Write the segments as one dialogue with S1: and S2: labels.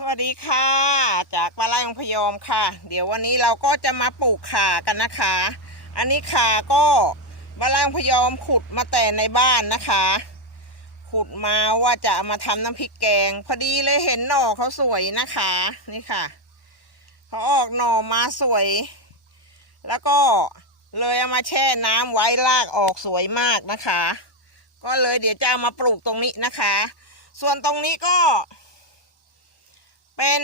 S1: สวัสดีค่ะ จากปลาไหลองพยอมค่ะ เดี๋ยววันนี้เราก็จะมาปลูกข่ากันนะคะ อันนี้ข่าก็ปลาไหลองพยอมขุดมาแต่ในบ้านนะคะ ขุดมาว่าจะามาทำน้ำพริกแกง พอดีเลยเห็นหน่อเขาสวยนะคะ นี่ค่ะเขาออกหน่อมาสวย แล้วก็เลยเอามาแช่น้ำไว้ลากออกสวยมากนะคะ ก็เลยเดี๋ยวจะามาปลูกตรงนี้นะคะ ส่วนตรงนี้ก็ เป็น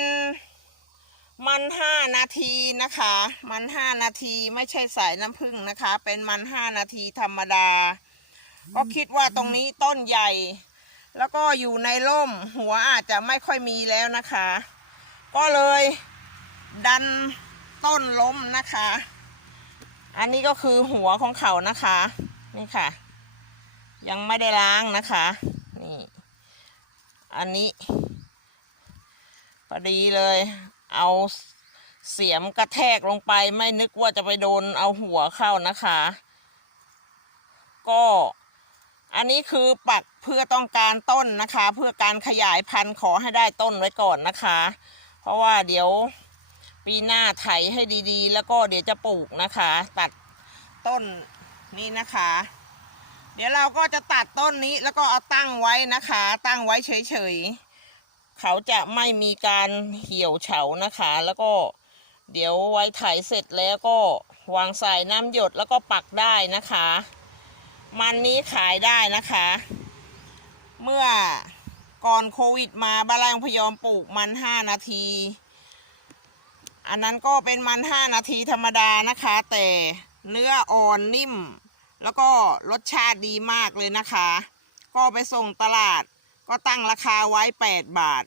S1: มันห้านาทีนะคะ มันห้านาทีไม่ใช่สายน้ำผึ้งนะคะ เป็นมันห้านาทีธรรมดา ก็คิดว่าตรงนี้ต้นใหญ่ แล้วก็อยู่ในร่มหัวอาจจะไม่ค่อยมีแล้วนะคะ ก็เลยดันต้นล้มนะคะ อันนี้ก็คือหัวของเขานะคะ นี่ค่ะ ยังไม่ได้ล้างนะคะ นี่ อันนี้ อดีเลย เอาเสียมกระแทกลงไป ไม่นึกว่าจะไปโดนเอาหัวเข้านะคะ ก็อันนี้คือปักเพื่อต้องการต้นนะคะ เพื่อการขยายพันธุ์ขอให้ได้ต้นไว้ก่อนนะคะ เพราะว่าเดี๋ยวปีหน้าไถให้ดีๆ แล้วก็เดี๋ยวจะปลูกนะคะ ตัดต้นนี้นะคะ เดี๋ยวเราก็จะตัดต้นนี้แล้วก็เอาตั้งไว้นะคะ ตั้งไว้เฉยๆ เขาจะไม่มีการเหี่ยวเฉานะคะ แล้วก็เดี๋ยวไว้ไถเสร็จแล้วก็วางใส่น้ำหยดแล้วก็ปักได้นะคะ มันนี้ขายได้นะคะ เมื่อก่อนโควิดมาบ้านแรงพยอมปลูกมันห้านาที อันนั้นก็เป็นมันห้านาทีธรรมดานะคะ แต่เนื้ออ่อนนิ่ม แล้วก็รสชาติดีมากเลยนะคะ ก็ไปส่งตลาด ก็ตั้งราคาไว้ 8 บาท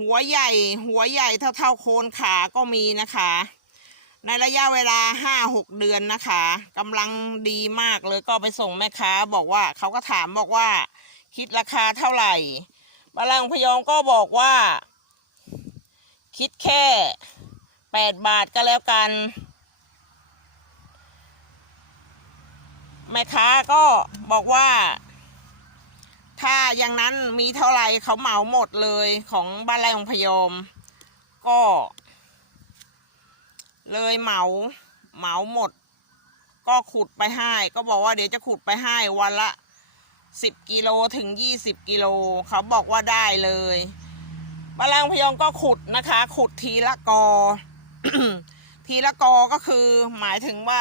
S1: หัวใหญ่ หัวใหญ่เท่าๆโคนขาก็มีนะคะ ในระยะเวลา 5-6 เดือนนะคะกำลังดีมากเลยก็ไปส่งแม่ค้าบอกว่าเขาก็ถามบอกว่า คิดราคาเท่าไหร่บาลังพยองก็บอกว่า คิดแค่ 8 บาทก็แล้วกันแม่ค้าก็บอกว่า ถ้าอย่างนั้นมีเท่าไหร่เขาเหมาหมดเลยของบ้านไร่องพยอม ก็ เลยเหมาเหมาหมด ก็ขุดไปให้ ก็บอกว่าเดี๋ยวจะขุดไปให้วันละสิบกิโลถึงยี่สิบกิโลเขาบอกว่าได้เลยบ้านไร่องพยอมก็ขุดนะคะ ขุดทีละกอ ทีละกอก็คือหมายถึงว่า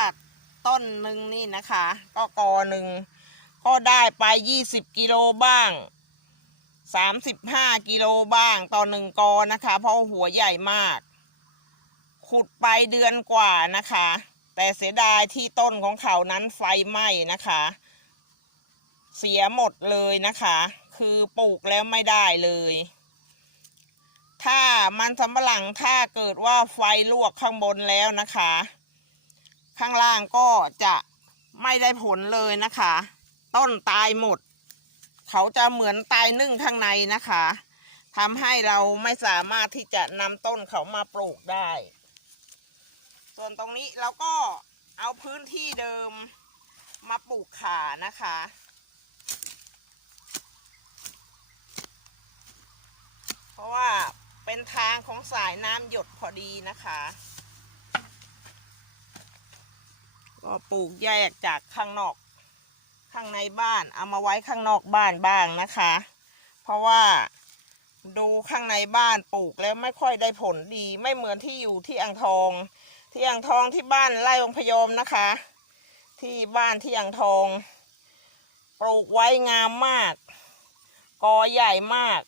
S1: ต้นหนึ่งนี่นะคะ ก็กอหนึ่ง ก็ได้ไปยี่สิบกิโลบ้างสามสิบห้ากิโลบ้างต่อหนึ่งกอนะคะ เพราะหัวใหญ่มาก ขุดไปเดือนกว่านะคะ แต่เสียดายที่ต้นของเขานั้นไฟไหม้นะคะ เสียหมดเลยนะคะ คือปลูกแล้วไม่ได้เลยถ้ามันสำปะหลังถ้าเกิดว่าไฟลวกข้างบนแล้วนะคะ ข้างล่างก็จะไม่ได้ผลเลยนะคะ ต้นตายหมด เขาจะเหมือนตายนึ่งข้างในนะคะทำให้เราไม่สามารถที่จะนำต้นเขามาปลูกได้ ส่วนตรงนี้เราก็เอาพื้นที่เดิมมาปลูกขานะคะ เพราะว่าเป็นทางของสายน้ำหยดพอดีนะคะ ก็ปลูกแยกจากข้างนอก ข้างในบ้านเอามาไว้ข้างนอกบ้านบ้างนะคะ เพราะว่าดูข้างในบ้านปลูกแล้วไม่ค่อยได้ผลดี ไม่เหมือนที่อยู่ที่อ่างทอง ที่อ่างทองที่บ้านไร่องพยอมนะคะ ที่บ้านที่อ่างทอง ปลูกไว้งามมาก กอใหญ่มาก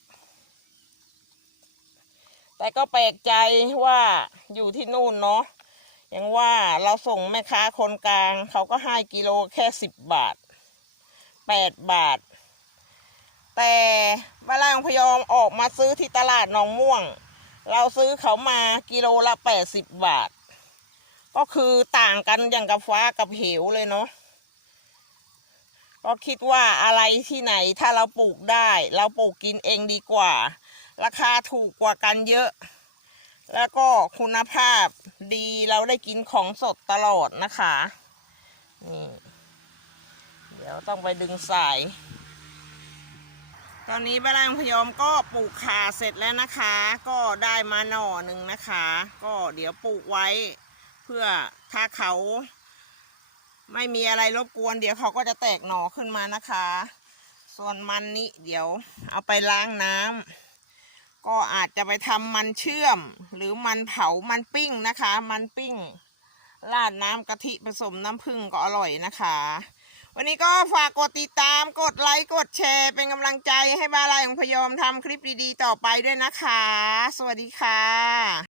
S1: แต่ก็แปลกใจว่าอยู่ที่นู่นเนาะย่างว่าเราส่งแม่ค้าคนกลาง เขาก็ให้กิโลแค่สิบบาท แปดบาท แต่บ้านล่างพยอมออกมาซื้อที่ตลาดหนองม่วง เราซื้อเขามากิโลละแปดสิบบาท ก็คือต่างกันอย่างกับฟ้ากับเหวเลยเนาะก็คิดว่าอะไรที่ไหนถ้าเราปลูกได้ เราปลูกกินเองดีกว่า ราคาถูกกว่ากันเยอะ แล้วก็คุณภาพดีเราได้กินของสดตลอดนะคะนี่ ดี๋ยวต้องไปดึงสาย ตอนนี้บ้านไร่ของพยอมก็ปลูกขาเสร็จแล้วนะคะ ก็ได้มาหน่อหนึ่งนะคะ ก็เดี๋ยวปลูกไว้ เพื่อถ้าเขา ไม่มีอะไรรบกวน เดี๋ยวเขาก็จะแตกหน่อขึ้นมานะคะ ส่วนมันนี้เดี๋ยวเอาไปล้างน้ำก็อาจจะไปทำมันเชื่อม หรือมันเผามันปิ้งนะคะ มันปิ้งราดน้ำกะทิผสมน้ำผึ้งก็อร่อยนะคะ วันนี้ก็ฝากกดติดตามกดไลค์กดแชร์ เป็นกำลังใจให้บาลายของพยอมทำคลิปดีๆ ต่อไปด้วยนะคะ สวัสดีค่ะ